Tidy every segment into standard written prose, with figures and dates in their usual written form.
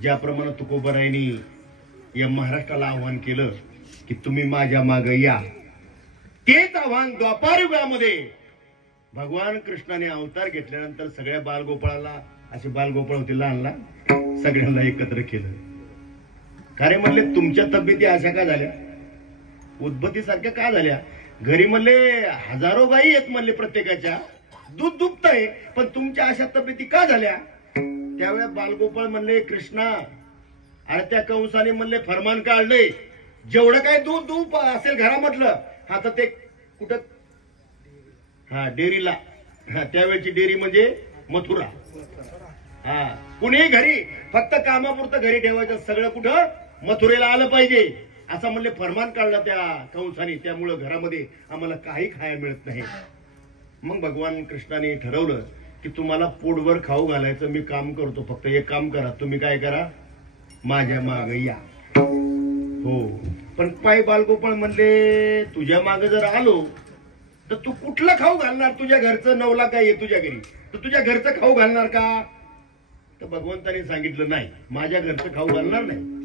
ज्याप्रमाणे तुकोबरायांनी या महाराष्ट्राला आव्हान केलं की तुम्ही माझ्या मागे या, तेच आव्हान द्वापार युगामध्ये भगवान कृष्णाने अवतार घेतल्यानंतर सगळ्या बालगोपाळाला, असे बालगोपाळ होते लहान लहान, सगळ्यांना एकत्र केलं. खरे म्हणले तुमच्या तब्येती अशा का झाल्या, उद्बत्तीसारख्या का झाल्या? घरी म्हणले हजारो गायी आहेत म्हणले, प्रत्येकाच्या दूध दुभतंय, पण तुमच्या अशा तब्येती का झाल्या? त्यावेळेला बालगोपाळ म्हणले कृष्णा, अरे त्या कंसाने म्हणले फरमान काढले, जेवढं काय दूध दूध असेल घरामधलं, आता ते कुठं, डेअरीला, त्यावेळेची डेअरी म्हणजे मथुरा. कुणीही घरी फक्त कामापुरतं घरी ठेवायचं, सगळं कुठं मथुरेला आलं पाहिजे असं म्हणले फरमान काढलं त्या कंसाने. त्यामुळं घरामध्ये आम्हाला काही खायला मिळत नाही. मग भगवान कृष्णाने ठरवलं की तुम्हाला पोटभर खाऊ घालायचं मी काम करतो, फक्त एक काम करा, तुम्ही काय करा, माझ्या मागे या. हो, पण पाय बालगोपाळ म्हणले तुझ्या मागे जर आलो तर तू कुठलं खाऊ घालणार? तुझ्या घरचं 9 लाख आहे तुझ्या घरी, तर तुझ्या घरचं खाऊ घालणार का? तर भगवंताने सांगितलं नाही, माझ्या घरचं खाऊ घालणार नाही.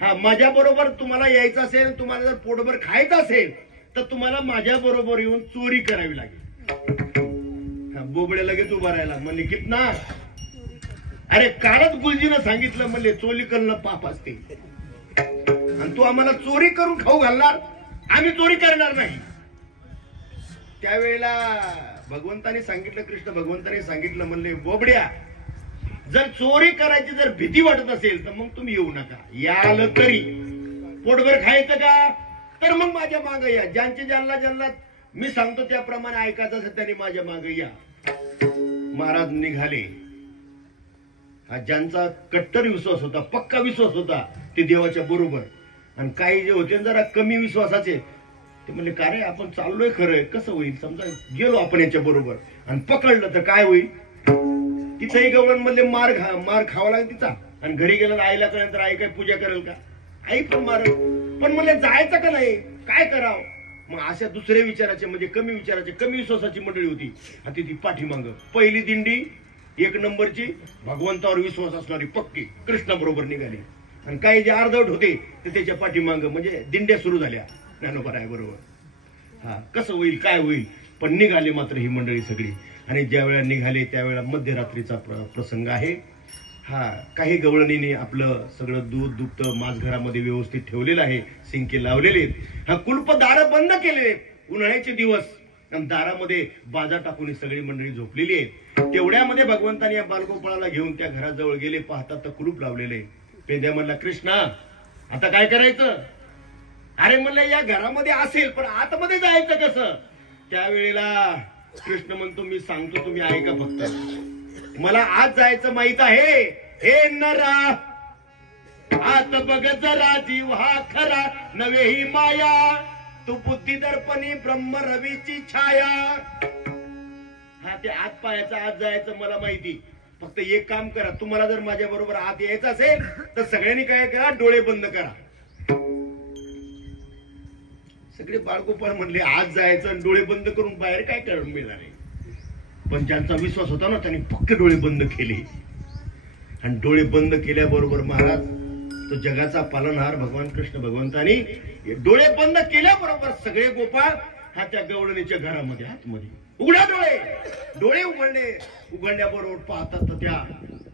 हा, माझ्या बरोबर तुम्हाला यायचं असेल, तुम्हाला जर पोटभर खायचं असेल तर तुम्हाला माझ्या बरोबर येऊन चोरी करावी लागेल. बोबडे लगेच उभा राहिला, म्हणले कितना? अरे कालच गुलजीनं सांगितलं म्हणले चोरी करणं पाप असते, आणि तू आम्हाला चोरी करून खाऊ घालणार? आम्ही चोरी करणार नाही. त्यावेळेला भगवंताने सांगितलं, कृष्ण भगवंताने सांगितलं म्हणले बोबड्या, जर चोरी करायची जर भीती वाटत असेल तर मग तुम्ही येऊ नका. याल तरी पोटभर खायचं का, तर मग माझ्या मागे या. ज्यांचे ज्यांना मी सांगतो त्याप्रमाणे ऐकायचं असेल त्यांनी माझ्या मागे या. महाराज निघाले. ज्यांचा कट्टर विश्वास होता, पक्का विश्वास होता, ते देवाच्या बरोबर, आणि काही जे होते जरा कमी विश्वासाचे ते म्हणले का रे आपण चाललोय खरंय, कसं होईल, समजा गेलो आपण याच्या बरोबर आणि पकडलं तर काय होईल? तिथंही गवळण म्हणले मार खावा लागेल तिचा, आणि घरी गेलं आईला कळलं तर आई काय पूजा करेल का? आई पण मारेल. पण म्हणले जायचं का नाही, काय करावं? मग अशा दुसऱ्या विचाराचे म्हणजे कमी विचाराचे, कमी विश्वासाची मंडळी होती. आणि ती पाठीमाग पहिली दिंडी 1 नंबरची भगवंतावर विश्वास असणारी पक्की कृष्णा बरोबर निघाली, आणि काही जे अर्धवट होते ते त्याच्या पाठीमाग म्हणजे दिंड्या सुरू झाल्या ज्ञानोबा बरोबर. कसं होईल, काय होईल, पण निघाले मात्र ही मंडळी सगळी. आणि ज्या वेळा निघाले त्यावेळेला मध्यरात्रीचा प्रसंग आहे. काही गवळणीने आपलं सगळं दूध दुभत माझघरामध्ये व्यवस्थित ठेवलेलं आहे, सिंके लावलेले आहेत, कुलप दार बंद केले, उन्हाळ्याचे दिवस, आणि दारामध्ये बाजा टाकून सगळी मंडळी झोपलेली आहे. तेवढ्यामध्ये भगवंताने या बालगोपाळाला घेऊन त्या घराजवळ गेले. पाहतात तर कुलूप लावलेले. पेद्या म्हणला कृष्णा आता काय करायचं? अरे म्हणलं या घरामध्ये असेल पण आतमध्ये जायचं कसं? त्यावेळेला कृष्ण म्हणतो मी सांगतो तुम्ही ऐका फक्त, मला आज जायचं माहित आहे. हे नरा आत बघ जरा, जीव हा खरा नव्हे ही माया, तू बुद्धी दर्पणी ब्रह्म रवीची छाया. ते आत पायाचं आत जायचं मला माहिती, फक्त एक काम करा, तुम्हाला जर माझ्या बरोबर आत यायचं असेल तर सगळ्यांनी काय करा, डोळे बंद करा. सगळे बाळगोपाळ म्हणले आज जायचं आणि डोळे बंद करून बाहेर काय करून मिळणार आहे? पण ज्यांचा विश्वास होता ना त्यांनी फक्त डोळे बंद केले, आणि डोळे बंद केल्याबरोबर महाराज तो जगाचा पालनहार भगवान कृष्ण भगवंतानी डोळे बंद केल्याबरोबर सगळे गोपाळ त्या गवळणीच्या घरामध्ये आतमध्ये उघडा डोळे उघडल्याबरोबर पाहतात तर त्या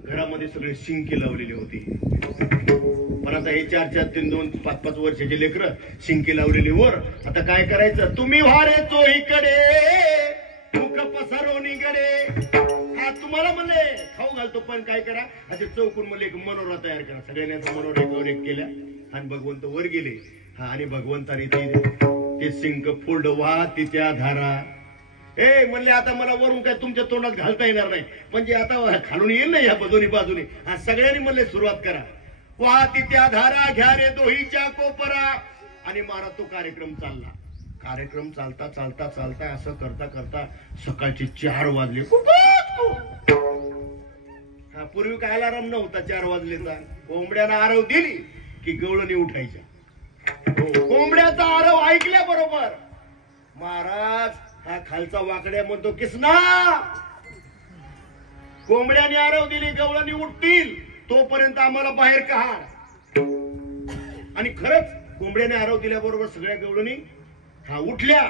घरामध्ये सगळे शिंके लावलेले होते. पण आता हे 4-4, 3-2, 5-5 वर्षाचे लेकर शिंके लावलेले वर. आता काय करायचं? तुम्ही वारे चोहीकडे मुख पसरवणीकडे. तुम्हाला म्हणले खाऊ घालतो पण काय करा, असे चौकून म्हणले एक मनोरा तयार करा. सगळ्यांनी मनोरा एक केल्या आणि भगवंत वर गेले. आणि भगवंताने ते सिंक फोल्ड वाहते त्या धारा. म्हणले आता मला वरून काय तुमच्या तोंडात घालता येणार नाही, म्हणजे आता खालून येईल ना या दोन्ही बाजूने. सगळ्यांनी म्हणले सुरुवात करा. वाहती त्या धारा घ्या रे दोहीच्या कोपरा. आणि महाराज तो कार्यक्रम चालला. कार्यक्रम चालता चालता चालता असं करता करता सकाळचे 4 वाजले. पूर्वी काय अलार्म नव्हता 4 वाजलेचा. कोंबड्याला आरव दिली की गवळणी उठायच्या. कोंबड्याचा आरव ऐकल्या बरोबर महाराज हा खालचा वाकड्या म्हणतो किसना. कोंबड्याने आरव दिली, गवळणी उठतील. तोपर्यंत आम्हाला बाहेर काढ. आणि खरंच कोंबड्याने आरव दिल्याबरोबर सगळ्या गवळणी उठल्या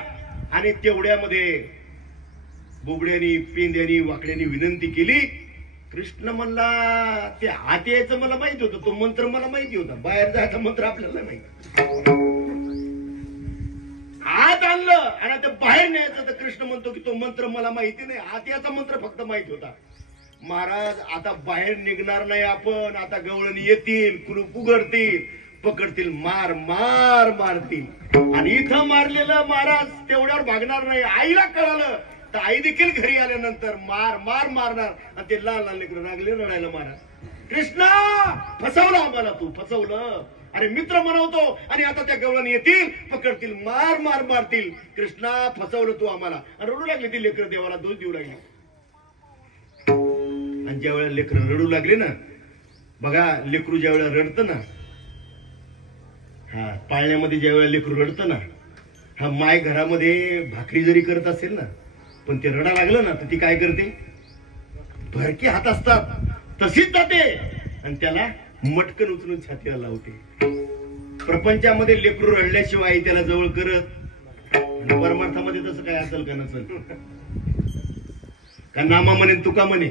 आणि तेवढ्यामध्ये बोबड्यानी पेंद्यानी वाकड्यानी विनंती केली. कृष्ण म्हणला ते आत यायचं मला माहिती होतं, तो मंत्र मला माहिती होता, बाहेर जायचा मंत्र आपल्याला माहिती. आत आणलं आणि ते बाहेर न्यायचं तर कृष्ण म्हणतो की तो मंत्र मला माहिती नाही, आत याचा मंत्र फक्त माहिती होता. महाराज आता बाहेर निघणार नाही आपण, आता गवळणी येतील, कुलूप उघडतील, पकडतील, मार मार मारतील. आणि इथं मारलेलं महाराज तेवढ्यावर भागणार नाही. आईला कळालं तर आई देखील घरी आल्यानंतर मार मार मारणार. आणि ते लहान लहान लेकरं लागले रडायला. महाराज कृष्णा फसवलं आम्हाला, तू फसवलं. अरे मित्र म्हणवतो आणि आता त्या गवळणी येतील, पकडतील, मार मार मारतील. कृष्णा फसवलं तू आम्हाला. आणि रडू लागली ती लेकरं, देवाला दोष देऊ लागली. आणि ज्या वेळेला लेकरं रडू लागले ना, बघा लेकरू ज्या वेळेला रडतं ना, पाळण्यामध्ये ज्या वेळेला लेकरू रडतं ना, माय घरामध्ये भाकरी जरी करत असेल ना, पण ते रडा लागलं ना तर ती काय करते, भरके हात असतात तशीच जाते आणि त्याला मटकन उचलून छातीला लावते. प्रपंचामध्ये लेकरू रडल्याशिवाय त्याला जवळ करत, आणि परमार्थामध्ये तसं काय असेल का नसेल का, नामा म्हणे तुका म्हणे.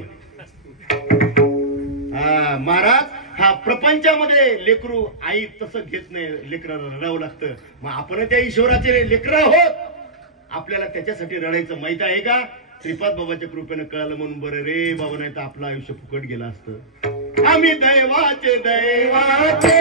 महाराज प्रपंचामध्ये लेकरू आई तसं घेत नाही, लेकराला रडावं लागतं. मग आपण त्या ईश्वराचे लेकर आहोत, आपल्याला त्याच्यासाठी रडायचं माहित आहे का. श्रीपाद बाबाच्या कृपेनं कळालं म्हणून बरं रे बाबा, नाही तर आपलं आयुष्य फुकट गेलं असतं. आम्ही दैवाचे दैवाचे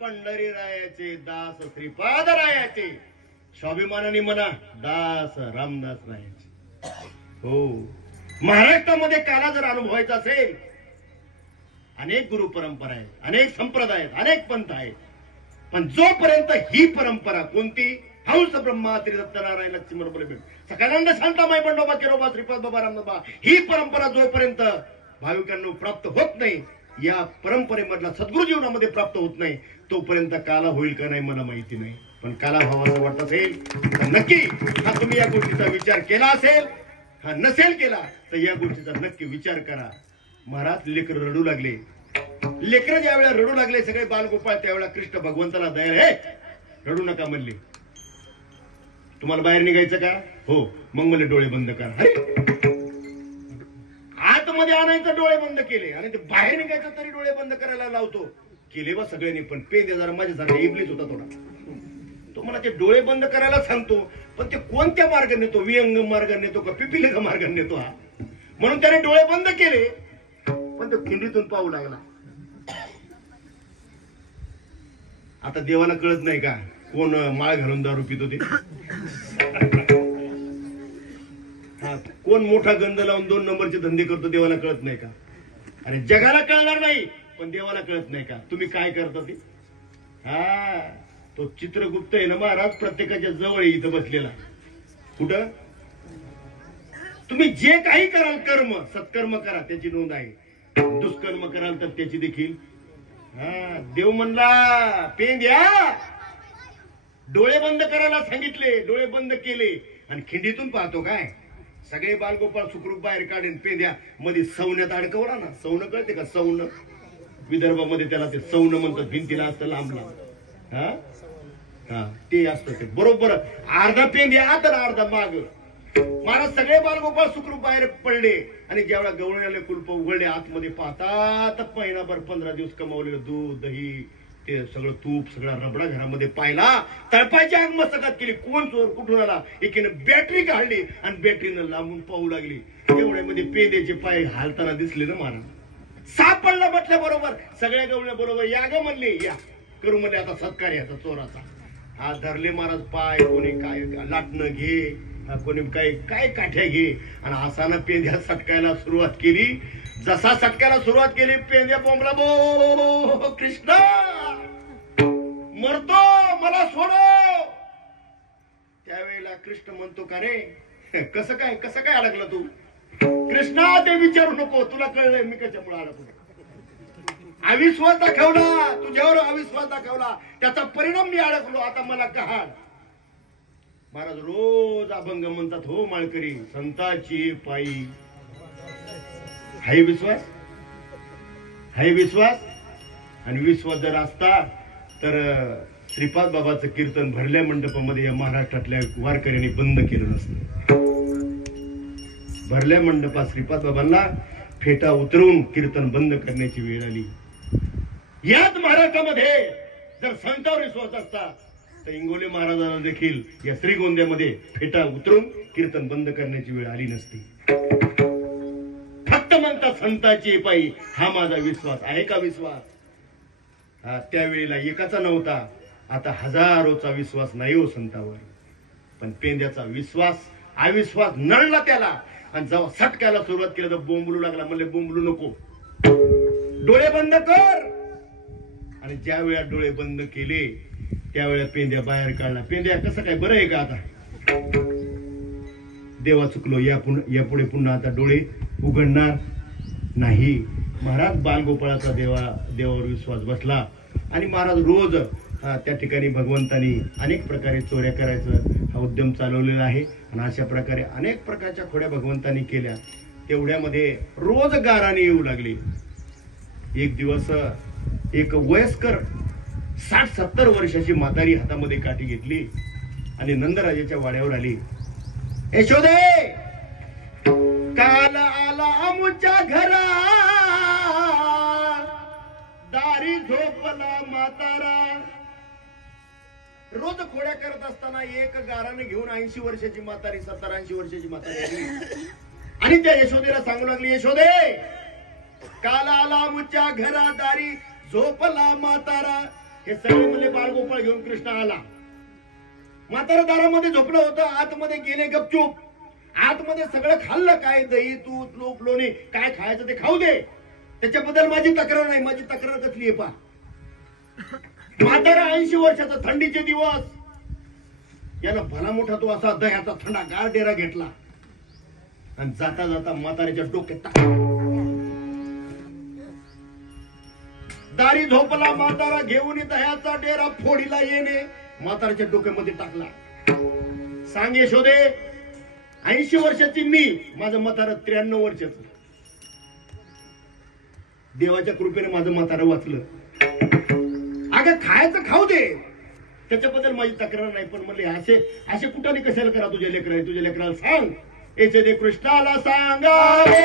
पंढरीरायाचे दास, श्रीपादरायाचे, स्वाभिमानाने म्हणा दास रामदास रायाचे. हो, महाराष्ट्रामध्ये काला जर अनुभवायचा असेल, अनेक गुरु परंपरा आहेत, अनेक संप्रदाय आहेत, अनेक पंथ आहेत, पण जोपर्यंत ही परंपरा कोणती, हंस ब्रह्मा त्रिदत्त नारायण लक्ष्मण बलभीम सकाळांना शांतामाई बंडोबा किरोबा श्रीपाद बाबा रामदाबा, ही परंपरा जोपर्यंत भाविकांना प्राप्त होत नाही, या परंपरेमधला सद्गुरु जीवनामध्ये प्राप्त होत नाही, तोपर्यंत काला होईल का नाही मला माहिती नाही. पण काला व्हावा असं वाटत असेल तर नक्की तुम्ही या गोष्टीचा विचार केला असेल, नसेल केला तर या गोष्टीचा नक्की विचार करा. महाराज लेकर रडू लागले. लेकर ज्या वेळेला रडू लागले सगळे बालगोपाळ, त्यावेळेला कृष्ण भगवंताला दया, हे रडू नका म्हणले. तुम्हाला बाहेर निघायचं का, हो मग मला डोळे बंद करा. अरे आतमध्ये आणायचं डोळे बंद केले आणि ते बाहेर निघायचं तरी डोळे बंद करायला लावतो. केले बा सगळ्यांनी, पण पेंद्या जरा माझ्यासारखा इबलीच होता थोडा. तो मला ते डोळे बंद करायला सांगतो, पण ते कोणत्या मार्गाने नेतो, विहंग मार्गाने नेतो का पिपिलिका मार्गाने नेतो हा. म्हणून त्याने डोळे बंद केले, पण तो खिंडीतून पाहू लागला. आता देवाला कळत नाही का कोण माळ घालून दारू पितो ते, कोण मोठा गंध लावून 2 नंबरचे धंदे करतो, देवाला कळत नाही का. अरे जगाला कळणार नाही पण देवाला कळत नाही का तुम्ही काय करता ते. तो चित्रगुप्त आहे ना महाराज, प्रत्येकाच्या जवळ इथं बसलेला. कुठं तुम्ही जे काही कराल कर्म, सत्कर्म करा त्याची नोंद आहे, दुष्कर्म कराल तर त्याची देखील. देव म्हणला पेंद्या डोळे बंद करायला सांगितले, डोळे बंद केले आणि खिंडीतून पाहतो काय सगळे बालगोपाळ सुखरूप बाहेर काढेन. पेंद्या मध्ये सौन्यात अडकवला ना, सौन कळते का, सौन विदर्भामध्ये त्याला ते सौन म्हणतात, भिंतीला असतं लांब लांब, ते असतं ते बरोबर अर्धा पेंद्या आत अर्धा माग. महाराज सगळे बालगोपाळ सुखरूप बाहेर पडले आणि ज्यावेळेला गवळण्याले कुलप उघडले, आतमध्ये पाहतात महिनाभर 15 दिवस कमावलेलं दूध दही ते सगळं तूप सगळा रबडा घरामध्ये पाहिला, तळपायची आग मस्तकात केली. कोण चोर कुठून आला? एकीनं बॅटरी काढली आणि बॅटरीनं लांबून पाहू लागली. तेवढ्यामध्ये पेंद्याचे पाय हालताना दिसले ना महाराज. सापडला म्हटल्या बरोबर सगळ्या गवळ्या बरोबर या ग म्हणले, या करू म्हणले आता सत्कार याचा चोराचा. हात धरले महाराज पाय, कोणी काय लाटणं घे, कोणी काय काय काठ्या घे, आणि असानं पेंद्या सटकायला सुरुवात केली. जसा सटकायला सुरुवात केली पेंद्या बोंबला, बो कृष्णा मरतो, मला सोडो. त्यावेळेला कृष्ण म्हणतो, का रे कसं काय अडकला तू? कृष्णा ते विचारू नको, तुला कळलंय मी कशामुळे अडकलो. अविश्वास दाखवला, तुझ्यावर अविश्वास दाखवला, त्याचा परिणाम मी अडकलो. आता मला कहाण. महाराज रोज अभंग म्हणतात, हो माळकरी संताची पायी. हाय विश्वास, हाय विश्वास. आणि विश्वास जर असता तर श्रीपाद बाबाचं कीर्तन भरल्या मंडपामध्ये या महाराष्ट्रातल्या वारकऱ्यांनी बंद केलं नसतं. भरल्या मंडपात श्रीपाद बाबांना फेटा उतरवून कीर्तन बंद करण्याची वेळ आली. याच महाराष्ट्रामध्ये जर संतावर विश्वास असता तर इंगोले महाराजांना देखील या श्रीगोंद्यामध्ये फेटा उतरून कीर्तन बंद करण्याची वेळ आली नसती. फक्त म्हणतात संताची पायी. हा माझा विश्वास आहे का? विश्वास त्यावेळेला एकाचा नव्हता, आता हजारोचा विश्वास नाही हो संतावर. पण पेंद्याचा विश्वास अविश्वास नळला त्याला, आणि जेव्हा सटकायला सुरुवात केली तर बोंबलू लागला. म्हणले बोंबलू नको, डोळे बंद कर. आणि ज्या वेळा डोळे बंद केले त्यावेळेला पेंद्या बाहेर काढला. पेंद्या कसं काय, बरं आहे का आता? देवा चुकलो, यापुढे पुन्हा आता डोळे उघडणार नाही. महाराज बालगोपाळाचा देवावर विश्वास बसला. आणि महाराज रोज त्या ठिकाणी भगवंतानी अनेक प्रकारे चोऱ्या करायचं हा उद्यम चालवलेला आहे. आणि अशा प्रकारे अनेक प्रकारच्या खोड्या भगवंतानी केल्या. तेवढ्यामध्ये रोज गाराने येऊ लागले. एक दिवस एक वयस्कर 60-70 वर्षाची म्हातारी हातामध्ये काठी घेतली आणि नंदराजाच्या वाड्यावर आली. यशोदे, काल आला आमच्या घरा, दारी झोपला म्हातारा. रोज खोड्या करत असताना एक गाराने घेऊन 80 वर्षाची म्हातारी, 70-80 वर्षाची म्हातारी आली आणि त्या यशोदेला सांगू लागली, यशोदे, काल आला आमच्या घरा, दारी झोपला म्हातारा. हे सगळे मुले बाळगोपाळ घेऊन कृष्ण आला. म्हातारा दारामध्ये झोपलं होतं. आतमध्ये गेले गपचूप. आतमध्ये सगळं खाल्लं, काय दही तूप लोक लोणी काय खायचं ते खाऊ दे, त्याच्याबद्दल माझी तक्रार नाही. माझी तक्रार कसली आहे पा. म्हातारा 80 वर्षाचा, थंडीचे दिवस, याला भला मोठा तो असा दह्याचा थंडा गार डेरा घेतला आणि जाता जाता म्हाताऱ्याच्या डोक्यात टाकला. दारी झोपला म्हातारा, घेऊन दह्याचा डेरा फोडीला येणे म्हाताऱ्याच्या डोक्यामध्ये टाकला. सांग यशोदे, 80 वर्षाची मी, माझं म्हातारा 93 वर्षाचं. देवाच्या कृपेने माझं म्हातारा वाचलं. अगं खायचं खाऊ दे, त्याच्याबद्दल माझी तक्रार नाही. पण म्हणले असे कुठाने कशाला करा तुझ्या लेकराला. तुझ्या लेकराला सांग, याचे दे कृष्णाला सांगावे.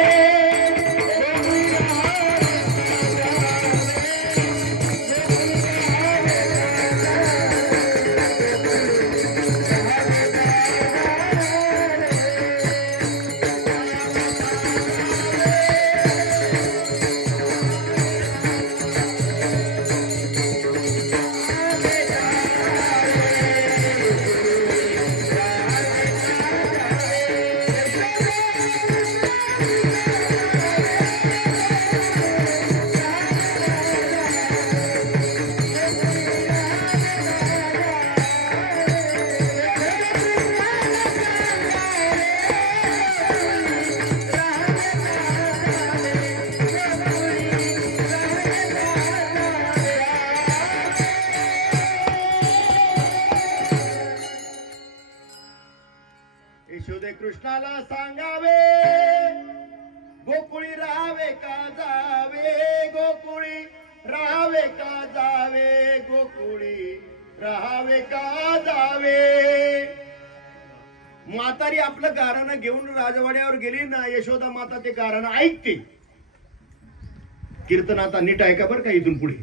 यशोदे कृष्णाला सांगावे, गोकुळी राहावे का जावे, गोकुळी राहावे का जावे, गोकुळी राहावे का जावे. म्हातारी आपलं गारानं घेऊन राजवाड्यावर गेली ना. यशोदा माता ते गारानं ऐकते. कीर्तन आता नीट ऐका बरं का इथून पुढे.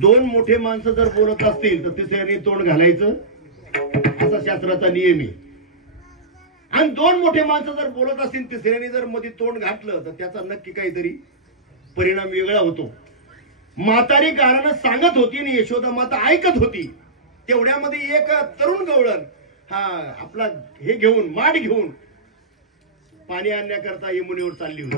दोन मोठे माणसं जर बोलत असतील तर तिसऱ्याने तोंड घालायचं, असा शास्त्राचा नियम आहे. आणि दोन मोठे माणसं जर बोलत असतील तिसऱ्याने जर मध्ये तोंड घातलं तर त्याचा नक्की काहीतरी परिणाम वेगळा होतो. म्हातारी गारानं सांगत होती आणि यशोदा माता ऐकत होती. तेवढ्यामध्ये एक तरुण गवळण आपला हे घेऊन, माठ घेऊन पाणी आणण्याकरता यमुनेवर चालली होती.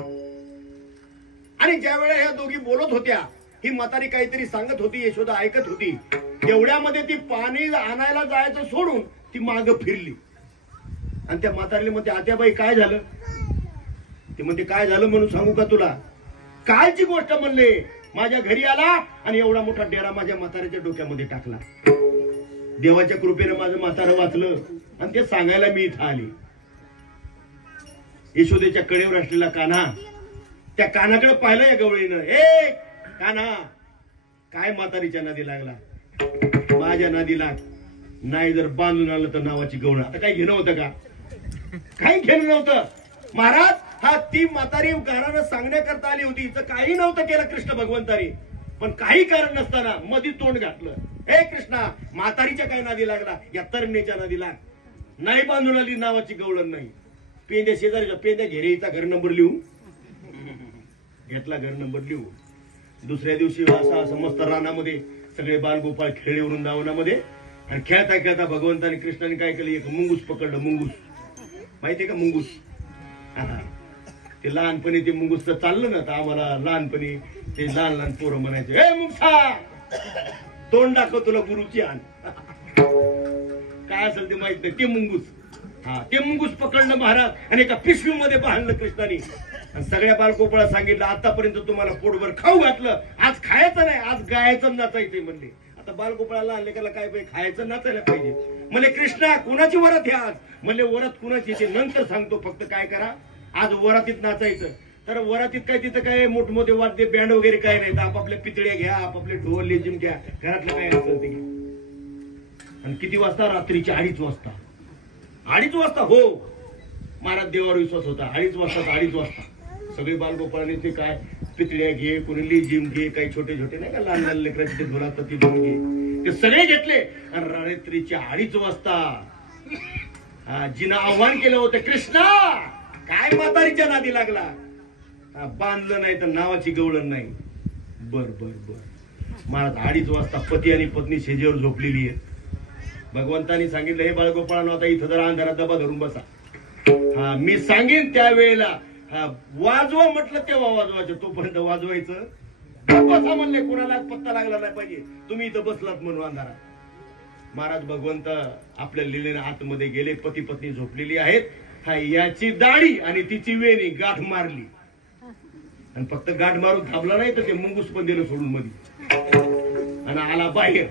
आणि ज्या वेळेला ह्या दोघी बोलत होत्या, ही म्हातारी काहीतरी सांगत होती, यशोदा ऐकत होती. तेवढ्यामध्ये ती पाणी आणायला जायचं सोडून ती माग फिरली आणि त्या म्हातारीला म्हणते, आत्याबाई काय झालं? ती म्हणते, काय झालं म्हणून सांगू का तुला? कालची गोष्ट म्हणले, माझ्या घरी आला आणि एवढा मोठा डेरा माझ्या म्हाताऱ्याच्या डोक्यामध्ये टाकला. देवाच्या कृपेने माझं म्हातारं वाचलं आणि ते सांगायला मी इथं आले. यशोदेच्या कडेवर असलेला कान्हा, त्या कानाकडे पाहिलं या गवळीनं. ए कान्हा, काय म्हातारीच्या नादी लागला? माझ्या नादी लाग, नाही जर बांधून आलं तर नावाची गवळ. आता काही घेणं होतं का? काही घेणं नव्हतं. महाराज, हा ती म्हातारी गारानं सांगण्याकरता आली होती, तर काही नव्हतं केलं कृष्ण भगवंतानी, पण काही कारण नसताना मध्ये तोंड घातलं. हे कृष्णा, म्हातारीच्या काय नादी लागला? या तरुणीच्या नादी लाग, नाही बांधून आली नावाची गवळण नाही. पेंद्या शेजारीच्या पेंद्या घेरेचा घर नंबर लिहू घेतला, घर नंबर लिहू. दुसऱ्या दिवशी असं मस्त रानामध्ये सगळे बालगोपाळ खेळले वृंदावनामध्ये. आणि खेळता खेळता भगवंतानी कृष्णाने काय केलं, एक मुंगूस पकडलं. मुंगूस माहितीये का? मुंगूस. ते लहानपणी ते मुंगूस तर चाललं ना, तर आम्हाला लहानपणी ते लहान लहान पोरं म्हणायचे, ए मुंगसा, तोंड दाखव तुला गुरुची आण. काय असेल ते माहित नाही. ते मुंगूस, ते मुंगूस पकडलं महाराज आणि एका पिशवीमध्ये बांधलं कृष्णाने. आणि सगळ्या बालगोपाळा सांगितलं, आतापर्यंत तुम्हाला पोटभर खाऊ घातलं, आज खायचं नाही, आज गायचं नाचायचंय म्हणले. आता बालगोपाळाला आणले का काय पाहिजे? खायचं नाचायला पाहिजे. म्हणले कृष्णा, कुणाची वरात आहे आज? म्हणले वरात कुणाची ते नंतर सांगतो, फक्त काय करा, आज वरातीत नाचायचं. तर वरातीत काय तिथं काय मोठमोठे वाद्य बँड वगैरे काय नाही, आपापल्या पितळ्या घ्या, आपापले ढोल लेझिम घ्या, घरातलं काय असेल ते घ्या. आणि किती वाजता? रात्रीचे 2:30 वाजता. 2:30 वाजता? हो महाराज, देवावर विश्वास होता. 2:30 वाजता, 2:30 वाजता सगळे बालगोपाळांनी ते काय पितळ्या घे, कोणी लेझिम घे, काही छोटे छोटे नाही का लहान लहान लेकराचे ढोलात ते घेऊन घे, ते सगळे घेतले. आणि रात्रीच्या 2:30 वाजता जिना आव्हान केलं होतं, कृष्णा काय म्हातारीच्या नादी लागला? बांधलं नाही तर नावाची गवळण नाही. बर बर बर महाराज, 2:30 वाजता पती आणि पत्नी शेजेवर झोपलेली आहे. भगवंतानी सांगितलं, हे बाळगोपाळांनो, आता इथं जरा अंधारात डबा धरून बसा. मी सांगेन त्यावेळेला वाजवा म्हटलं तेव्हा वाजवायचं, तोपर्यंत वाजवायचं बसा म्हणले, कोणाला पत्ता लागला नाही पाहिजे तुम्ही इथं बसलात म्हणून अंधारात. महाराज भगवंत आपल्या लिलेने आतमध्ये गेले, पती पत्नी झोपलेली आहेत. याची दाढी आणि तिची वेणी गाठ मारली आणि फक्त गाठ मारून थांबला नाही तर ते मुंगूस पण दिलं सोडून मध्ये आणि आला बाहेर.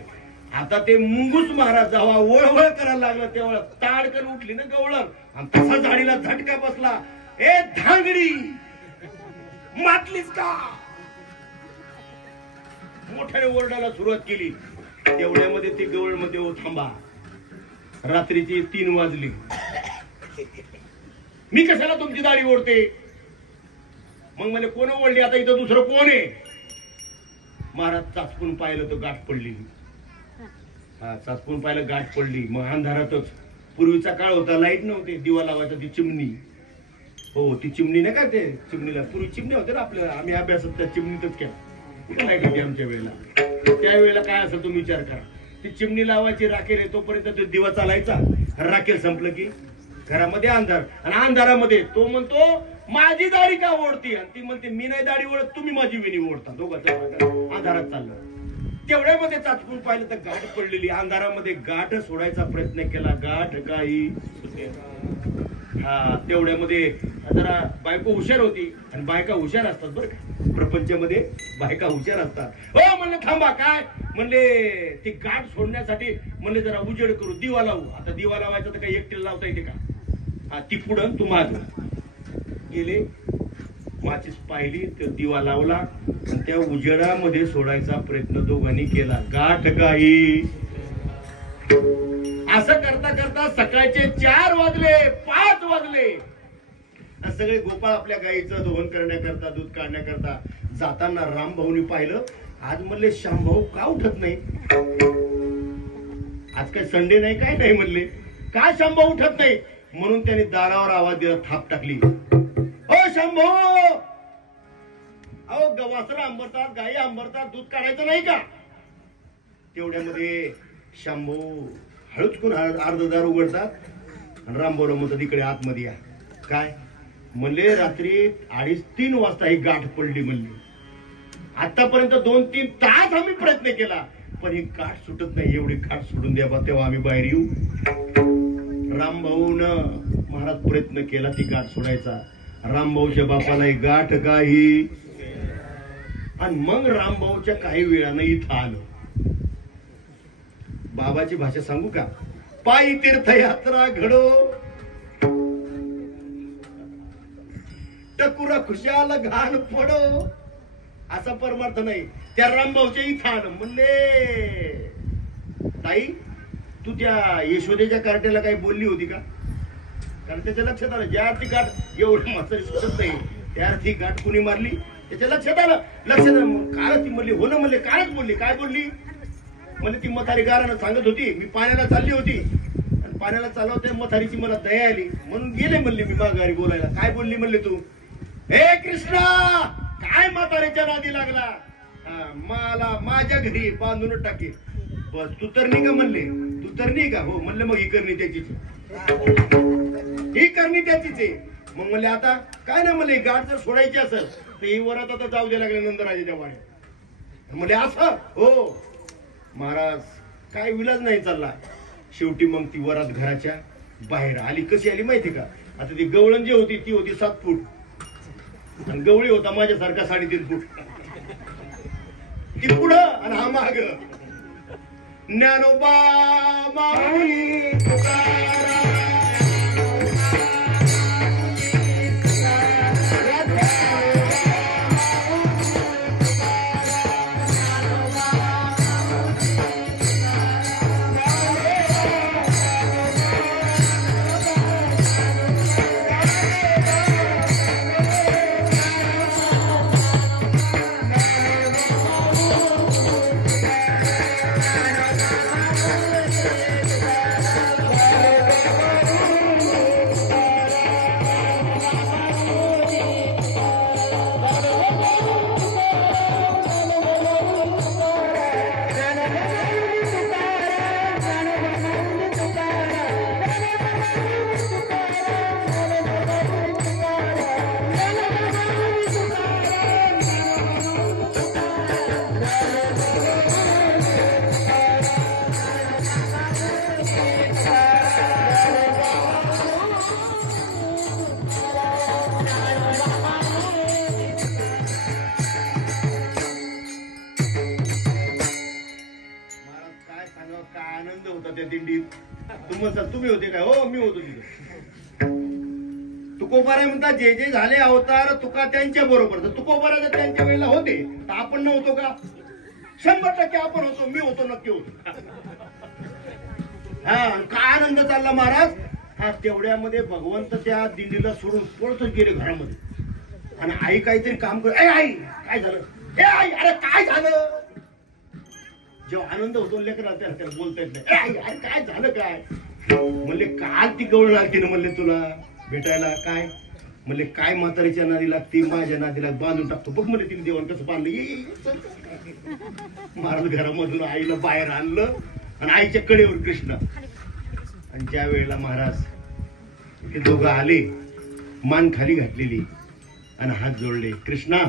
आता ते मुंगूस महाराज जेव्हा वळवळ करायला लागला तेव्हा ताडकन उठली ना गवळण आणि तसा झाडीला झटका बसला. ए धांगडी, मातलीस का? मोठ्याने ओरडायला सुरुवात केली. तेवढ्यामध्ये ती गवळ मध्ये, ओ थांबा, रात्रीची 3 वाजली, मी कशाला तुमची दाढी ओढते? मग मला कोण ओढली? आता इथं दुसरं कोण आहे? महाराज चाचपून पाहिलं तर गाठ पडली. चाचपून पाहिलं, गाठ पडली. मग अंधारातच, पूर्वीचा काळ होता, लाईट नव्हते, दिवा लावायचा, ती चिमणी. हो ती चिमणी नाही का, ते चिमणीला पूर्वी चिमण्या होत्या ना आपल्या, आम्ही अभ्यासात त्या चिमणीतच केला. कुठं लाईट होती आमच्या वेळेला? त्यावेळेला काय असेल तुम्ही विचार करा. ती चिमणी लावायची, राखेल आहे तोपर्यंत तो दिवा चालायचा, राखेल संपलं की घरामध्ये अंधार. आणि अंधारामध्ये तो म्हणतो, माझी दाढी का ओढती? आणि ती म्हणते, मी नाही दाढी ओढत, तुम्ही माझी वेणी ओढता. दोघांच्या अंधारात चाललं. तेवढ्यामध्ये चाचपून पाहिलं तर गाठ पडलेली. अंधारामध्ये गाठ सोडायचा प्रयत्न केला, गाठ काही. तेवढ्यामध्ये जरा बायको हुशार होती आणि बायका हुशार असतात बरं का, प्रपंचामध्ये बायका हुशार असतात. हो म्हणले, थांबा, काय म्हणले, ती गाठ सोडण्यासाठी म्हणले जरा उजेड करू, दिवा लावू. आता दिवा लावायचा तर काही एकटीला लावता येते का? ती पुढं तू माग गेले, माचीस पाहिली, तो दिवा लावला आणि त्या उजेडामध्ये सोडायचा प्रयत्न दोघांनी केला. गाठ काही. असं करता करता सकाळचे 4 वाजले, 5 वाजले. सगळे गोपाळ आपल्या गाईचं दोहन करण्याकरता, दूध काढण्याकरता जाताना रामभाऊनी पाहिलं, आज म्हणले शामभाऊ का उठत नाही, आज काय संडे नाही काय नाही म्हणले, का शामभाऊ उठत नाही. म्हणून त्यांनी दारावर आवाज दिला, थाप टाकली, ओ शामभाऊ, अहो गवासरा अंबरतात, गाई अंबरतात, दूध काढायचं नाही का. तेवढ्यामध्ये शामभाऊ हळूच कोण अर्धदार उघडतात आणि रामभाऊला म्हणतात इकडे आतमध्ये या. काय म्हणले, रात्री 2:30-3 वाजता ही गाठ पडली म्हणली. आतापर्यंत 2-3 तास आम्ही प्रयत्न केला पण ही गाठ सुटत नाही, एवढी गाठ सोडून द्या बा, तेव्हा आम्ही बाहेर येऊ. रामभाऊन महाराज प्रयत्न केला ती गाठ सोडायचा. रामभाऊच्या बापाला ही गाठ काही, आणि मग रामभाऊच्या काही वेळानं इथं आलं. बाबाची भाषा सांगू का, पायी तीर्थयात्रा घडो, टकुरा खुशाल घाण पडो, असा परमार्थ नाही. त्या रामभाऊच्या इथं आलं. म्हणले ताई, तू त्या यशोदेच्या कार्ट्याला काही बोलली होती का. कारण त्याच्या लक्षात आलं, ज्या अर्थी गाठ एवढं म्हातारी सुटत नाही त्या अर्थी गाठ कुणी मारली त्याच्या लक्षात आलं. कालच ती म्हणली, हो ना म्हणले, कालच बोलली. काय बोलली म्हणजे, ती म्हातारी गारानं सांगत होती मी पाण्याला चालली होती आणि पाण्याला चालवते म्हातारीची मला दया आली म्हणून गेले म्हणली मी माघारी बोलायला. काय बोलली म्हणले, तू हे कृष्णा काय म्हातारीच्या नादी लागला, मला माझ्या घरी बांधून टाके. बस तू तर नाही का म्हणले, तू तर नाही का. हो म्हणले, मग ही करणी त्याचीच, ही करणी त्याचीच आहे. मग म्हणले आता काय ना म्हणले, गाठ जर सोडायची असेल तर ही वरात आता जाऊ द्या लागले नंदराजाच्या वाड्यात. म्हणले असं हो महाराज, काय विलाज नाही चालला. शेवटी मग ती वरात घराच्या बाहेर आली. कशी आली माहिती का, आता ती गवळण जी होती ती होती 7 फूट आणि गवळी होता माझ्यासारखा 3.5 फूट. ती पुढं आणि हा माग. ज्ञानोबा माऊली तुकाराम, तुम्ही होते काय. हो मी होतो तिथे. तुकोबाराय म्हणतात जे जे झाले अवतार तुका त्यांच्या बरोबर. तर तुकोबाराय त्यांच्या वेळेला होते तर आपण नव्हतो का. 100% आपण होतो. मी होतो, नक्की होतो. हा काय आनंद चालला महाराज. हा तेवढ्यामध्ये भगवंत त्या दिंडीला सोडून पळतच गेले घरामध्ये. आणि आई काहीतरी काम कर, ए आई काय झालं, ए आई अरे काय झालं. जेव्हा आनंद होतो लेकराला त्याला बोलता येत नाही. अरे काय झालं काय. म्हणले काल ती गवळ लागते ना म्हणले तुला भेटायला. काय म्हणले काय म्हातारीच्या नादी लागते, माझ्या नादीला बांधून टाकतो बघ म्हणले. तिने देवान कसं बांधलं. महाराज घरामधून आईला बाहेर आणलं आणि आईच्या कडेवर कृष्ण. आणि ज्या वेळेला महाराज ते दोघं आले, मान खाली घातलेली आणि हात जोडले. कृष्णा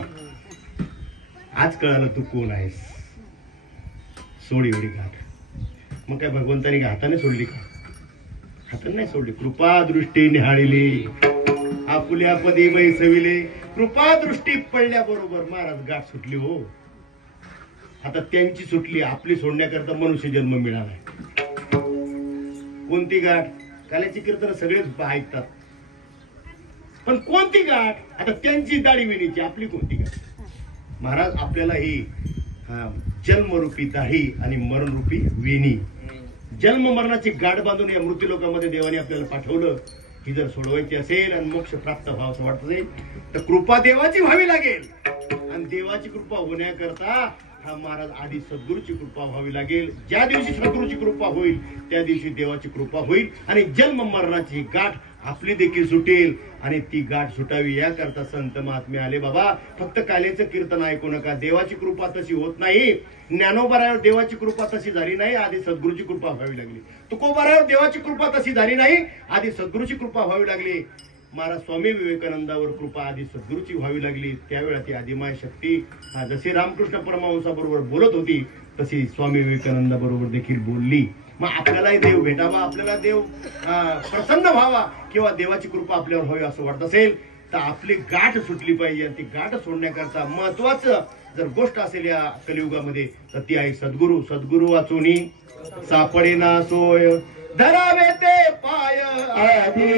आज कळालं तू कोण आहेस, सोड एवढी गाठ. मग काय भगवंताने हाताने सोडली का. हाताने नाही सोडली. कृपा दृष्टी निहाळिली आपुल्या पदी बैसविले. कृपा दृष्टी पडल्याबरोबर महाराज गाठ सुटली. हो आता त्यांची सुटली, आपली सोडण्याकरता मनुष्य जन्म मिळाला. कोणती गाठ. काल्याची कीर्तन सगळेच ऐकतात पण कोणती गाठ. आता त्यांची दाढी विणीची, आपली कोणती गाठ. महाराज आपल्याला ही जन्मरूपी दाढी आणि मरणरूपी वेणी, जन्म मरणाची गाठ बांधून या मृत्यू लोकांमध्ये देवाने आपल्याला पाठवलं. ही जर सोडवायची असेल आणि मोक्ष प्राप्त व्हावं असं वाटत असेल तर कृपा देवाची व्हावी लागेल. आणि देवाची कृपा होण्याकरता हा महाराज आधी सद्गुरूची कृपा व्हावी लागेल. ज्या दिवशी सद्गुरूची कृपा होईल त्या दिवशी देवाची कृपा होईल आणि जन्म मरणाची गाठ आपली देखील सुटेल. आणि ती गाठ सुटावी याकरता संत महात्मे आले. बाबा फक्त कालेचं कीर्तन ऐकू नका, देवाची कृपा तशी होत नाही. ज्ञानोबारावर देवाची कृपा तशी झाली नाही, आधी सद्गुरूची कृपा व्हावी लागली. तुकोबारावर देवाची कृपा तशी झाली नाही, आधी सद्गुरूची कृपा व्हावी लागली. महाराज स्वामी विवेकानंदावर कृपा आधी सद्गुरूची व्हावी लागली. त्यावेळा ती आदिमाय शक्ती जशी रामकृष्ण परमहंसाबरोबर बोलत होती तशी स्वामी विवेकानंदाबरोबर देखील बोलली. मग आपल्यालाही देव भेटावा, आपल्याला देव प्रसन्न व्हावा किंवा देवाची कृपा आपल्यावर व्हावी असं वाटत असेल तर आपली गाठ सुटली पाहिजे. ती गाठ सोडण्याकरता महत्वाचं जर गोष्ट असेल या कलियुगामध्ये तर ती आहे सद्गुरू. सद्गुरू वाचूनी सापडे ना सोय, धरावे ते पाय आधी.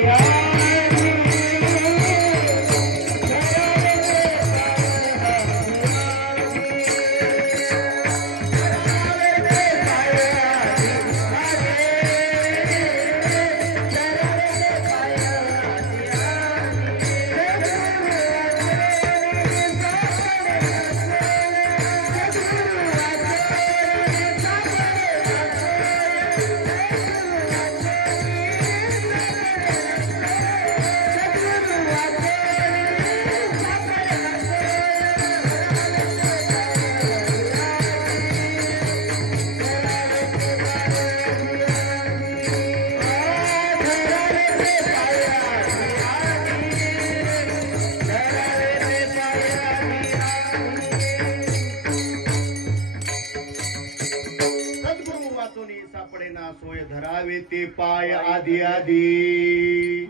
सोय धरावे ते पाय आधी आधी.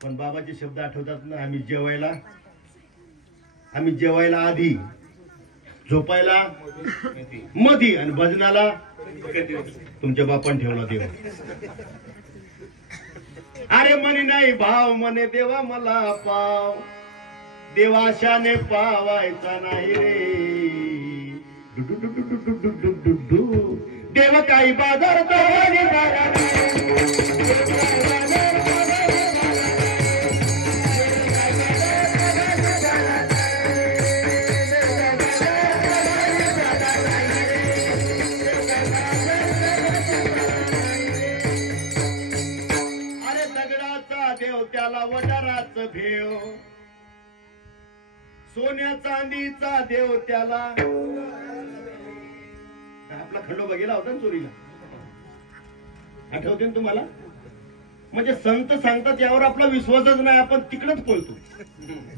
पण बाबाचे शब्द आठवतात ना, आम्ही जेवायला आधी, झोपायला मधी आणि भजनाला तुमच्या बापान ठेवला देव. अरे म्हणे नाही भाव म्हणे देवा मला पाव, देवाशाने पावायचा नाही रे. देव काही बाजार अरे दगडाचा देव त्याला वडाराच भेव, सोन्या चांदीचा देव त्याला. आपला खंडोबा गेला होता ना चोरीला, आठवते तुम्हाला? म्हणजे संत सांगतात यावर आपला विश्वासच नाही, आपण तिकडेच पळतो.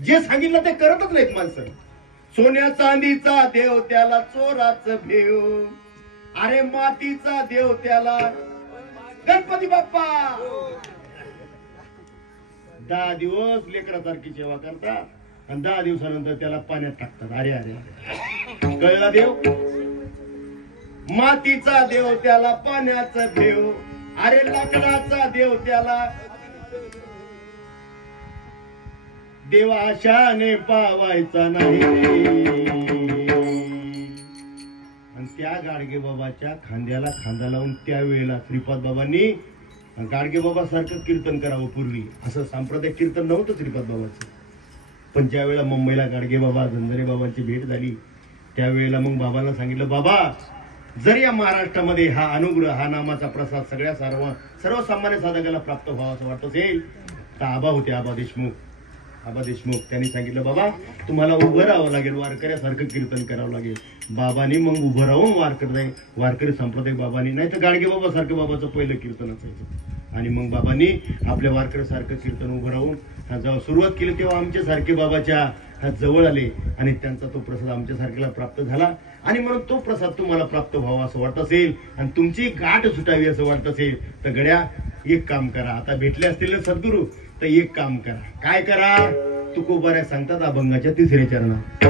जे सांगितलं ते करतच नाहीत माणसं. सोन्या चांदीचा देव त्याला चोराच भेव, अरे मातीचा देव त्याला गणपती बाप्पा. 10 दिवस लेकरासारखी सेवा करतात आणि 10 दिवसानंतर त्याला पाण्यात टाकतात. अरे अरे कळला देव? मातीचा देव त्याला पाण्याचा देव, अरे लाकडाचा देव त्याला देवाशाने पावायचा नाही. आणि त्या गाडगे बाबाच्या खांद्याला खांदा लावून त्यावेळेला श्रीपाद बाबांनी गाडगे बाबा सारखं कीर्तन करावं. पूर्वी असं सांप्रदायिक कीर्तन नव्हतं श्रीपाद बाबाचं. पण ज्या वेळेला मुंबईला गाडगे बाबा धनंजय बाबांची भेट झाली त्यावेळेला मग बाबांना सांगितलं, बाबा जर या महाराष्ट्रामध्ये हा अनुग्रह, हा नामाचा प्रसाद सगळ्या सर्वसामान्य साधकाला प्राप्त व्हावा असं वाटत असेल तर आबा होते, आबा देशमुख त्यांनी सांगितलं, बाबा तुम्हाला उभं राहावं लागेल, वारकऱ्यासारखं कीर्तन करावं लागेल. बाबांनी मग उभं राहून वारकरी संप्रदाय बाबांनी, नाही तर गाडगे बाबा सारखं बाबाचं पहिलं कीर्तन असायचं. आणि मग बाबांनी आपल्या वारकऱ्यासारखं कीर्तन उभं राहून जेव्हा सुरुवात केली तेव्हा आमच्या सारखे बाबाच्या जवळ आले आणि त्यांचा तो प्रसाद आमच्या सारख्याला प्राप्त झाला. आणि म्हणून तो प्रसाद तुम्हाला प्राप्त व्हावा असं वाटत असेल आणि तुमची गाठ सुटावी असं वाटत असेल तर गड्या एक काम करा. आता भेटले असतील सद्गुरू तर एक काम करा. काय करा? तुकोबाऱ्या सांगतात अभंगाच्या 3ऱ्या चरणात,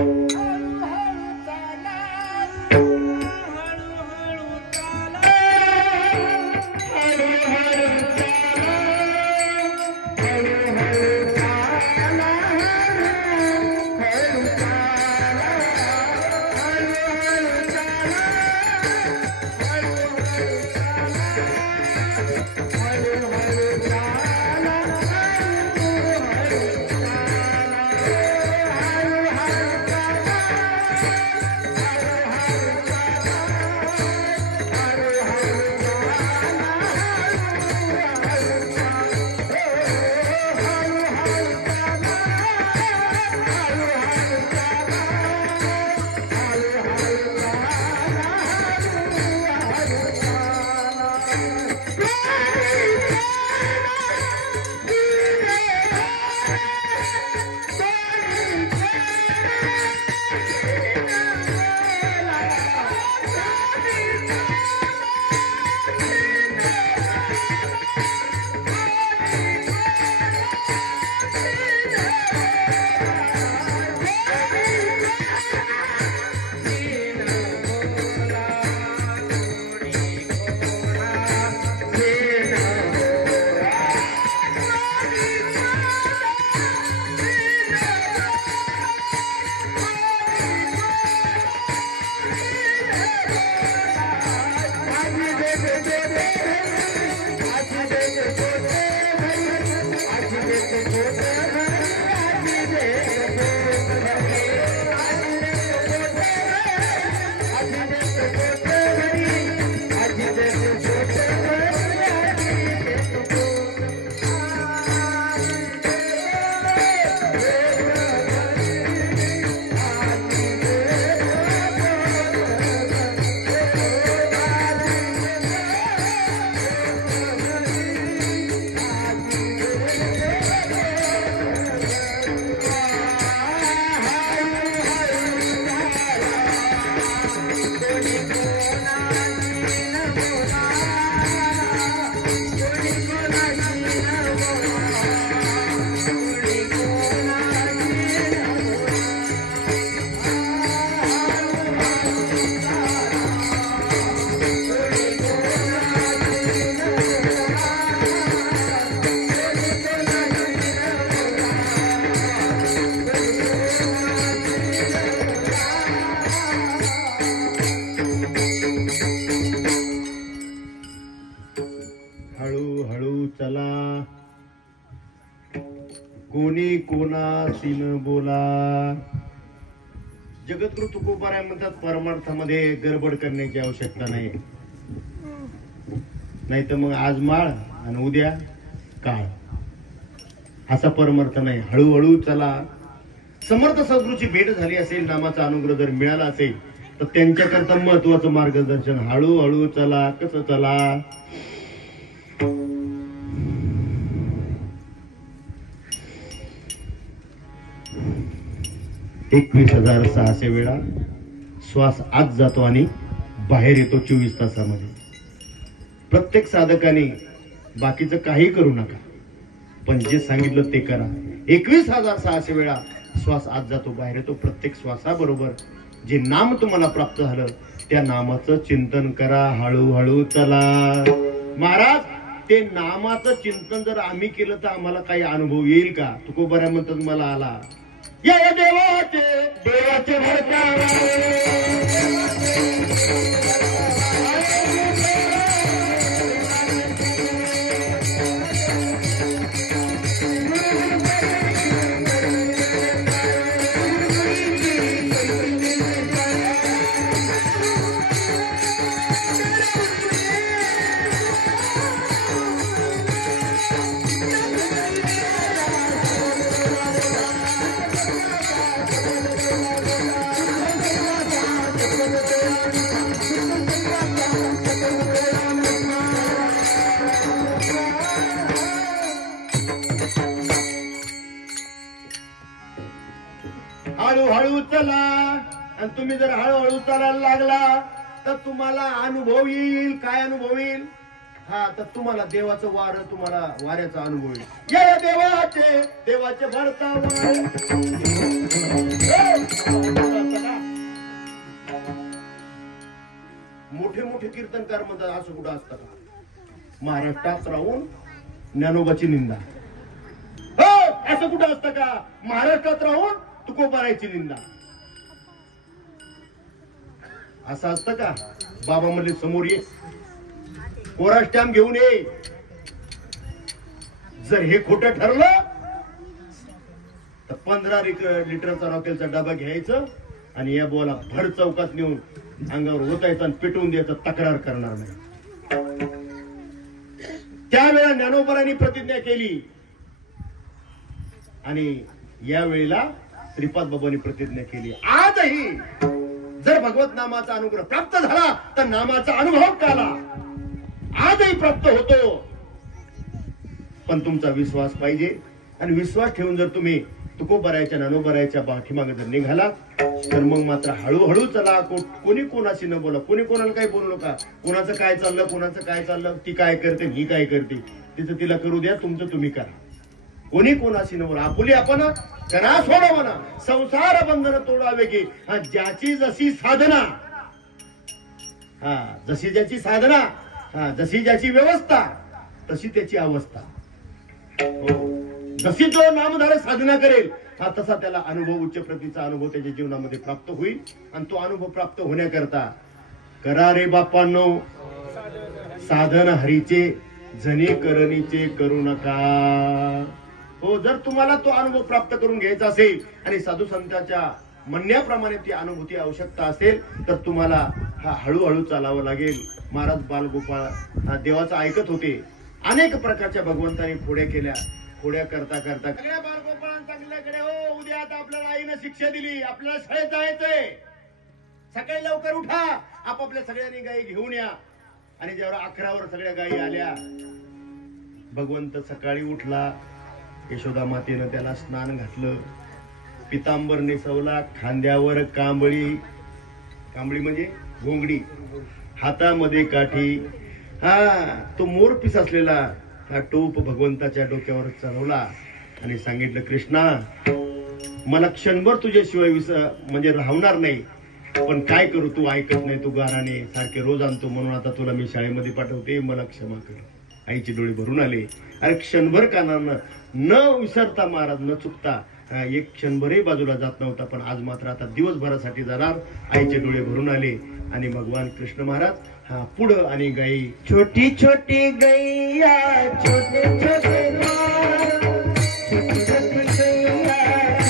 कोणाशीन बोला. जगद्गुरु तुकोबाराय म्हणतात परमार्थामध्ये गडबड करण्याची आवश्यकता नाही. नाही तर मग आज माळ आणि उद्या काळ असा परमार्थ नाही. हळूहळू चला. समर्थ सद्गुरूची भेट झाली असेल, नामाचा अनुग्रह जर मिळाला असेल तर त्यांच्याकरता महत्वाचं मार्गदर्शन. हळूहळू चला. कसं चला? 21,600 वेळा श्वास आत जातो आणि बाहेर येतो 24 तासामध्ये. प्रत्येक साधकाने बाकीचं काही करू नका, पण जे सांगितलं ते करा. 21,600 वेळा श्वास आत जातो बाहेर येतो. प्रत्येक श्वासाबरोबर जे नाम तुम्हाला प्राप्त झालं त्या नामाचं चिंतन करा. हळूहळू चला. महाराज, ते नामाचं चिंतन जर आम्ही केलं तर आम्हाला काही अनुभव येईल का? तुकोबाराय म्हणतात मला आला. या देवाचे हळूहळू चला. आणि तुम्ही जर हळूहळू चालायला लागला तर तुम्हाला अनुभव येईल. काय अनुभव येईल? हा, तर तुम्हाला देवाचं वार, तुम्हाला वाऱ्याचा अनुभव येईल. या देवाचे भरता मोठे मोठे कीर्तनकार म्हणतात असं कुठं असतं का? महाराष्ट्रात राहून ज्ञानोबाची निंदा. हो, असं कुठं असतं का? महाराष्ट्रात राहून तुकोबारायची निंदा. असं असतं का? बाबा म्हणले समोर ये, कोरा स्टॅम्प घेऊन ये. जर हे खोटं ठरलं तर 15 लिटरचा रॉकेलचा डबा घ्यायचं आणि या बोला भर चौकात नेऊन अंगावर ओतायचं आणि पेटवून द्यायचं. तक्रार करणार नाही. त्यावेळेला ज्ञानोबारांनी प्रतिज्ञा केली आणि यावेळेला श्रीपाद बाबांनी प्रतिज्ञा केली. आजही जर भगवत नामाचा अनुग्रह प्राप्त झाला तर नामाचा अनुभव काला आजही प्राप्त होतो. पण तुमचा विश्वास पाहिजे. आणि विश्वास ठेवून जर तुम्ही तुकोबारायच्या ज्ञानोबारायच्या पाठीमागे जर निघाला तर मग मात्र हळूहळू चला. कोणी कोणाशी न बोला, कोणी कोणाला काही बोलू नका. कोणाचं काय चाललं, कोणाचं काय चाललं, ती काय करते, ही काय करते, तिचं तिला करू द्या, तुमचं तुम्ही करा. कोणी कोणाशी न बोला. आपुली आपण करा सोडा म्हणा. संसार बंधन तोडावे की ज्याची जशी साधना, जशी ज्याची साधना, जशी ज्याची व्यवस्था तशी त्याची अवस्था. जशी जो नामधारक साधना करेल तसा त्याला अनुभव, उच्च प्रतीचा अनुभव त्याच्या जीवनामध्ये प्राप्त होईल. आणि तो अनुभव प्राप्त होण्याकरता करा रे बापांनो साधन हरीचे, जने करणीचे करू नका. हो, जर तुम्हाला तो अनुभव प्राप्त करून घ्यायचा असेल आणि साधू संतांच्या म्हणण्याप्रमाणे ती अनुभूती आवश्यकता असेल तर तुम्हाला हळूहळू चालावं लागेल. महाराज बालगोपाळ देवाचं ऐकत होते. अनेक प्रकारच्या भगवंतांनी खोड्या केल्या. खोड्या करता करता सगळ्या बालगोपाळांकडे हो, उद्या आता आपल्याला आईनं शिक्षा दिली, आपल्याला शाळेत जायचंय, सकाळी लवकर उठा, आपापल्या सगळ्यांनी गायी घेऊन या. आणि जेव्हा 11 सगळ्या गायी आल्या, भगवंत सकाळी उठला. यशोदा मातेनं त्याला स्नान घातलं, पितांबर नेसवला, खांद्यावर कांबळी, कांबळी म्हणजे घोंगडी, हातामध्ये काठी, तो मोरपीस असलेला हा टोप भगवंताच्या डोक्यावर चढवला आणि सांगितलं, कृष्णा मला क्षणभर तुझ्याशिवाय म्हणजे राहणार नाही, पण काय करू, तू ऐकत नाही, तू गाराने सारखे रोज आणतो, म्हणून आता तुला मी शाळेमध्ये पाठवते, मला क्षमा कर. आईचे डोळे भरून आले. अरे क्षणभर कानानं न विसरता महाराज न चुकता एक क्षणभरही बाजूला जात नव्हता, पण आज मात्र आता दिवसभरासाठी जाणार. आईचे डोळे भरून आले आणि भगवान कृष्ण महाराज पुढं आणि गाई, छोटी छोटी गैया छोटे छोटे छोटी छोटी गैया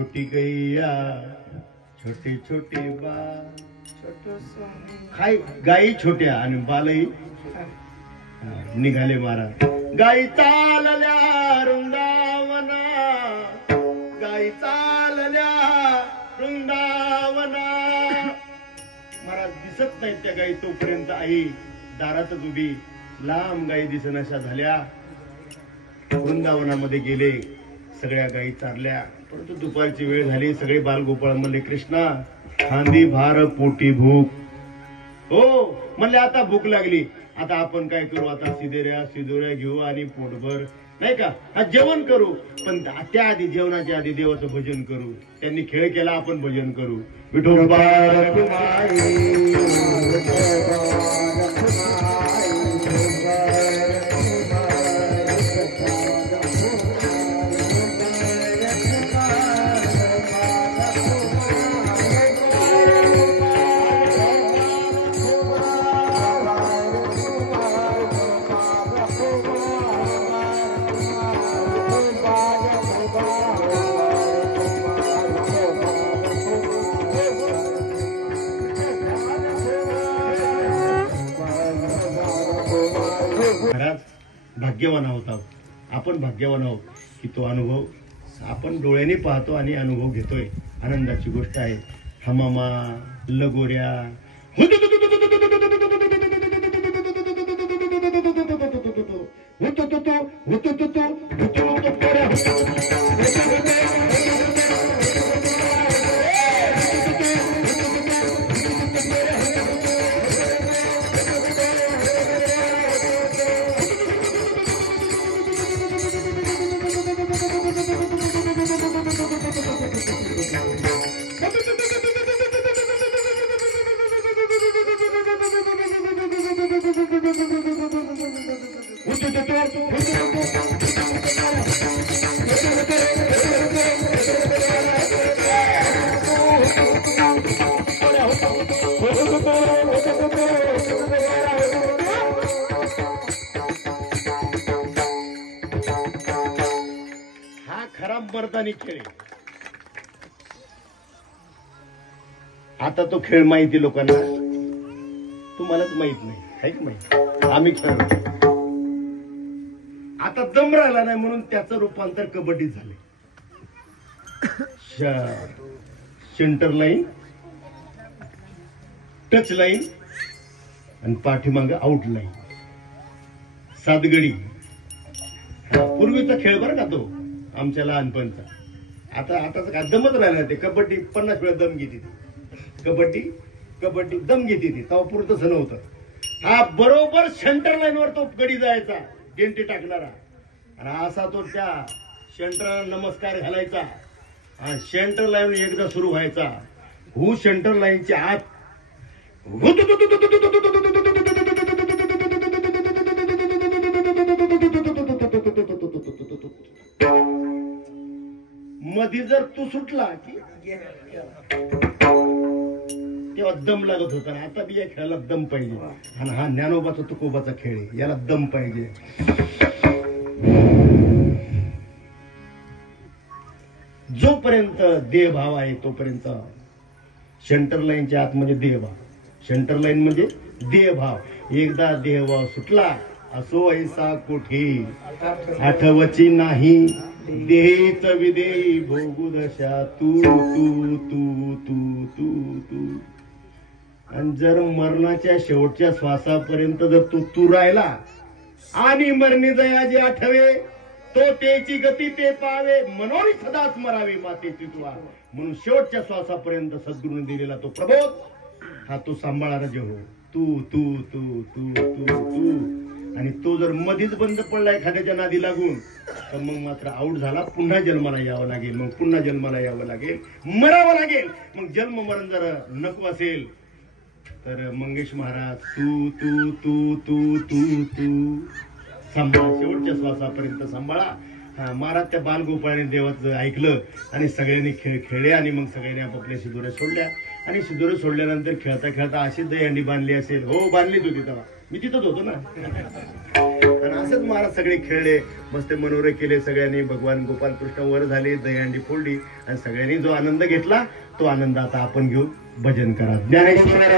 छोटी गैया छोटे छोटे बाल खाय गाई छोट्या आणि बालही निघाले महाराज. गाई चालल्या वृंदावना, गाई चालल्या वृंदावना. महाराज दिसत नाहीत त्या गाई तोपर्यंत आई दारातच उभी. लांब गाई दिसनाशा झाल्या. वृंदावनामध्ये गेले, सगळ्या गाई चारल्या. परंतु दुपारची वेळ झाली. सगळे बालगोपाळ म्हणले, कृष्णा खांदी भार पोटी भूक. हो म्हणले, आता भूक लागली, आता आपण काय करू, आता सिदोऱ्या घेऊ आणि पोटभर नाही का हा जेवण करू. पण त्याआधी जेवणाच्या आधी देवाचं भजन करू. त्यांनी खेळ केला, आपण भजन करू. विठोबा भाग्यवान आहोत. आपण भाग्यवान आहोत की तो अनुभव आपण डोळ्याने पाहतो आणि अनुभव घेतोय. आनंदाची गोष्ट आहे. हमामा लगोऱ्या मर्दानी खेळ. आता तो खेळ माहिती लोकांना, तुम्हालाच माहित नाही आहे की माहिती. आम्ही खेळलो, आता दम राहिला नाही म्हणून त्याचं रूपांतर कबड्डीत झाले. सेंटर लाईन, टच लाईन आणि पाठीमाग आउट लाईन, सातगडी. पूर्वीचा खेळ बरं का तो आमच्या लहानपणचा. आता काय दमच राहिला. ते कबड्डी 50 वेळा दम घेते. कबड्डी दम घेते ती. तेव्हा पुरतच नव्हतं. हा बरोबर सेंटर लाईन वर तो गडी जायचा, गेंटी टाकणारा, आणि असा तो त्या सेंटरला नमस्कार घालायचा. आणि सेंटर लाईन एकदा सुरू व्हायचा. सेंटर लाईनच्या आत मध्ये जर तू सुटला की तेव्हा दम लागत होता. आता बी या खेळाला दम पाहिजे. आणि हा ज्ञानोबाचा तुकोबाचा खेळ आहे, याला दम पाहिजे. जोपर्यंत देहभाव आहे तोपर्यंत सेंटर लाईनच्या आत म्हणजे देहभाव. सेंटर लाईन म्हणजे देहभाव. एकदा देहभाव सुटला, असो ऐसा कोठे आठवची नाही. देहीच विदेही भोगू दशा तू तू तू तू तू तू. आणि जर मरणाच्या शेवटच्या श्वासापर्यंत जर तू राहिला आणि मरणी दयाजी आठवे, तो तेची गती ते पावे, मनोनी सदाच मरावे मातेची तुआ. म्हणून शेवटच्या श्वासापर्यंत सद्गुरूने दिलेला तो प्रबोध, हा तो सांभाळणारा जे हो तू तू तू तू तू तू. आणि तो जर मधीच बंद पडला एखाद्याच्या नादी लागून, तर मग मात्र आऊट झाला. पुन्हा जन्माला यावं लागेल. मग पुन्हा जन्माला यावं लागेल, मरावं लागेल. मग जन्म मरण जर नको असेल तर मंगेश महाराज तू तू तू तू तू तू सांभाळा. शेवटच्या श्वासापर्यंत सांभाळा. महाराज त्या बालगोपाळाने देवाचं ऐकलं आणि सगळ्यांनी खेळले. आणि मग सगळ्यांनी आपापल्या शिदोऱ्या सोडल्या. आणि शिदोऱ्या सोडल्यानंतर खेळता खेळता अशी दहीहंडी बांधली असेल. हो बांधलीच होती तेव्हा, मी तिथंच होतो ना. आणि असंच महाराज सगळे खेळले, मस्त मनोरे केले सगळ्यांनी. भगवान गोपाल कृष्ण वर झाले, दहीहंडी फोडली आणि सगळ्यांनी जो आनंद घेतला तो आनंद आता आपण घेऊन भजन करा. ज्ञानेश्वर